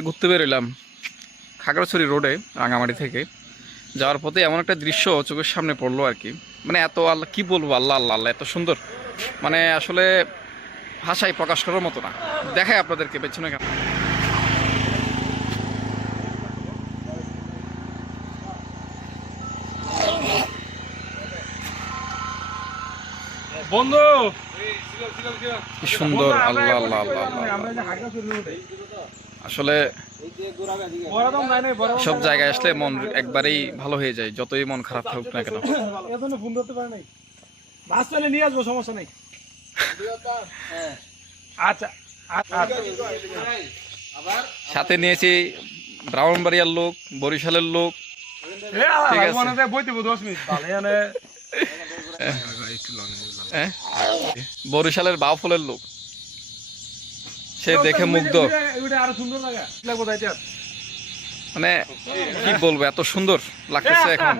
ঘুরতে বেরোলাম খাগড়াছড়ি রোডে রাঙামাটি থেকে যাওয়ার পথে এমন একটা দৃশ্য চোখের সামনে পড়লো আর কি। মানে এত আল্লাহ কি বলবো, আল্লাহ আল্লাহ আল্লাহ এত সুন্দর, মানে আসলে ভাষায় প্রকাশ করার মতো না। দেখাই আপনাদেরকে পেছনে কেন বন্ধু কি সুন্দর, আল্লাহ আল্লাহ আল্লাহ আল্লাহ। আসলে সব জায়গায় আসলে মন একবারেই ভালো হয়ে যায়, যতই মন খারাপ থাকুক না কেন। নিয়ে আসবো, সমস্যা নেই। আচ্ছা সাথে নিয়েছি ব্রাহ্মণবাড়িয়ার লোক, বরিশালের লোক, ঠিক আছে? বরিশালের বাউফলের লোক, সে দেখে মুগ্ধ। মানে কি বলবো, এত সুন্দর লাগতেছে এখন।